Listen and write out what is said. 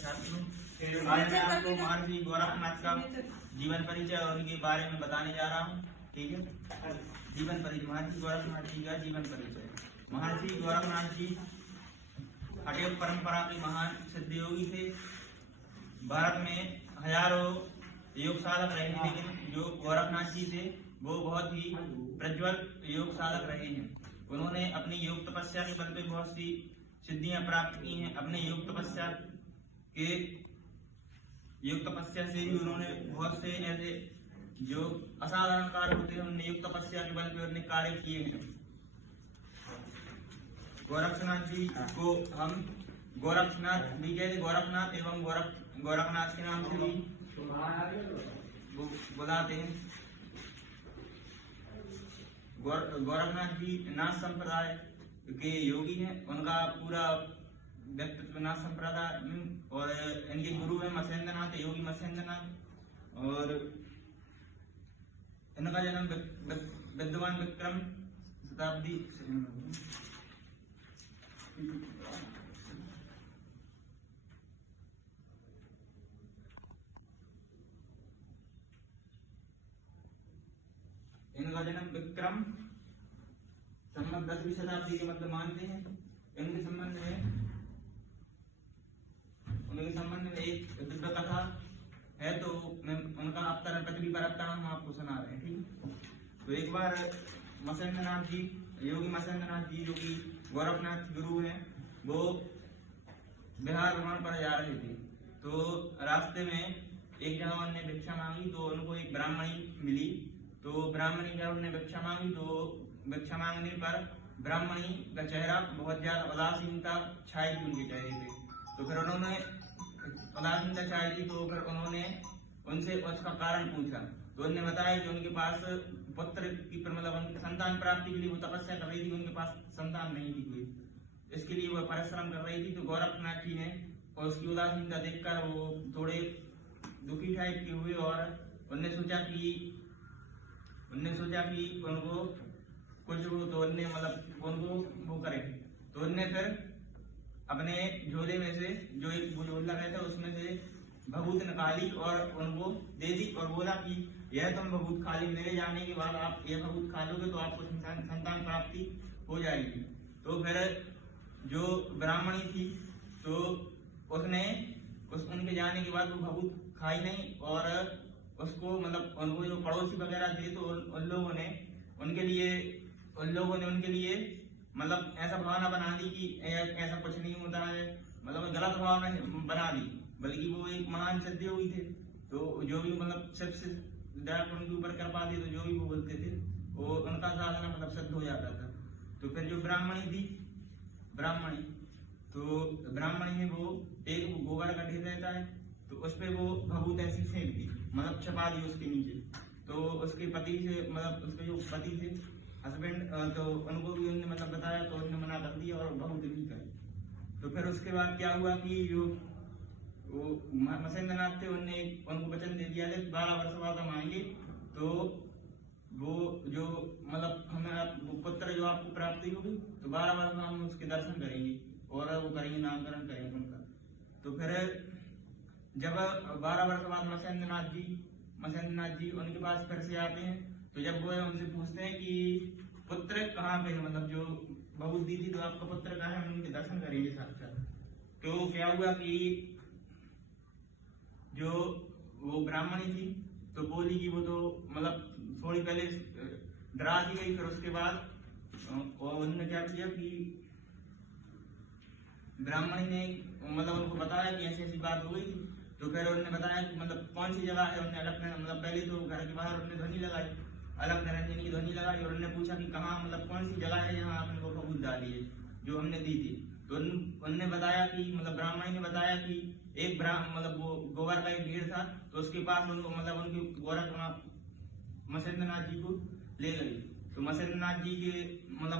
छात्रों, आज मैं आपको महर्षि गोरखनाथ का जीवन परिचय और उनके बारे में बताने जा रहा हूँ। ठीक है, जीवन परिचय, महर्षि गोरखनाथ जी का जीवन परिचय। महर्षि गोरखनाथ जी हठयोग परंपरा के महान सिद्ध योगी थे। भारत में हजारों योग साधक रहे हैं, लेकिन जो गोरखनाथ जी थे वो बहुत ही प्रज्वल योग साधक रहे हैं। उन्होंने अपनी योग तपस्या के बल पे बहुत सी सिद्धियां प्राप्त की हैं। अपने योग तपस्या से ही उन्होंने बहुत से ऐसे जो असाधारण कार्य होते हैं, उन्होंने योग तपस्या के बल पे उन्होंने कार्य किए हैं। गोरखनाथ जी को हम गोरखनाथ भी कहते, गोरखनाथ एवं गोरखनाथ के नाम से भी बुलाते हैं। गोरखनाथ जी नाथ संप्रदाय के योगी हैं। उनका पूरा व्यक्तित्व नाथ संप्रदाय और इनके गुरु है मत्स्येंद्रनाथ, योगी मत्स्येंद्रनाथ। और इनका जन्म विद्वान विक्रम शताब्दी इनका जन्म विक्रम संबत 10वीं शताब्दी के मतलब मानते हैं। इनके संबंध में एक दिव्य कथा है, तो उनका अवतरण, पृथ्वी पर अवतरण हम आपको सुना रहे हैं। ठीक, तो एक बार मत्स्येंद्रनाथ जी, योगी मत्स्येंद्रनाथ जी जो कि गोरखनाथ गुरु हैं, वो बिहार भ्रमण पर जा रहे थे। तो रास्ते में एक जगह उन्होंने भिक्षा मांगी, तो उनको एक ब्राह्मणी मिली। तो ब्राह्मणी जब उन्होंने भिक्षा मांगी, तो भिक्षा मांगने पर ब्राह्मणी का चेहरा बहुत ज्यादा उदासीनता छाई थी उनके चेहरे पे। तो फिर उन्होंने उदासीनता छाई थी, तो फिर उन्होंने उनसे उसका कारण पूछा। तो उन्होंने बताया कि उनके पास पुत्र की मतलब उनकी संतान प्राप्ति के लिए वो तपस्या कर रही थी, उनके पास संतान नहीं थी कोई, इसके लिए वो परिश्रम कर रही थी। तो गोरखनाथ जी ने उसकी उदासीनता देखकर वो थोड़े दुखी टाइप के हुए और उन्होंने सोचा कि उनको कुछ हो, तो उनने मतलब उनको वो करे। तो उनने फिर अपने झोले में से जो एक झोला रहता है उसमें से भभूत निकाली और उनको दे दी और बोला कि यह तुम भभूत खा ली, मेरे जाने के बाद आप यह भभूत खा लोगे तो आपको संतान प्राप्ति हो जाएगी। तो फिर जो ब्राह्मणी थी, तो उसने उनके जाने के बाद वो भभूत खाई नहीं और उसको मतलब उनको जो पड़ोसी वगैरह थे, तो उन लोगों ने उनके लिए मतलब ऐसा भावना बना दी कि ऐसा कुछ नहीं होता है, मतलब गलत भावना बना दी। बल्कि वो एक महान सिद्ध योगी थे, तो जो भी मतलब सबसे डायरेक्ट उनके ऊपर कर पाते, तो जो भी वो बोलते थे वो उनका साधना मतलब सिद्ध हो जाता था। तो फिर जो ब्राह्मणी थी, ब्राह्मणी ने वो एक गोबर का ढेर रहता है, तो उस पर वो भभूत ऐसी फेंक दी, मतलब छपा दी उसके नीचे। तो उसके पति से मतलब उसके जो पति थे हस्बैंड, तो उनको भी उन्होंने मतलब बताया, तो उन्होंने मना कर दिया और बहुत नहीं करी। तो फिर उसके बाद क्या हुआ कि जो वो मत्स्येंद्रनाथ थे, उनको वचन दे दिया कि 12 वर्ष बाद हम आएंगे, तो वो जो मतलब हमें वो पुत्र जो आपको प्राप्ति होगी, तो 12 वर्ष में हम उसके दर्शन करेंगे और वो करेंगे, नामकरण करेंगे उनका। तो फिर जब 12 वर्ष बाद मत्स्येंद्रनाथ जी उनके पास फिर से आते हैं, तो जब वो उनसे पूछते हैं कि पुत्र कहाँ पे है, मतलब जो भभूत दी थी तो आपका पुत्र कहाँ है, हम उनके दर्शन करेंगे साक्षात। तो क्या हुआ कि जो वो ब्राह्मणी थी, तो बोली कि वो तो मतलब थोड़ी पहले डरा दी गई। फिर उसके बाद उन्होंने क्या किया कि ब्राह्मणी ने मतलब उनको बताया कि ऐसी ऐसी बात हो गई। तो फिर उन्होंने बताया कि मतलब कौन सी जगह है, उन्होंने अलग मतलब पहले तो घर के बाहर उन्होंने ध्वनि लगाई, अलग निरंजन की ध्वनि लगाई, और उन्होंने पूछा कि कहाँ मतलब कौन सी जगह है जहाँ आपने वो भभूत डाली है जो हमने दी थी। तो उन्होंने बताया कि मतलब ब्राह्मणी ने बताया कि एक मतलब वो गोबर का एक ढेर था, तो उसके पास उनको मतलब उनके गोरखनाथ मत्स्येंद्रनाथ जी को ले गई। तो मत्स्येंद्रनाथ जी के मतलब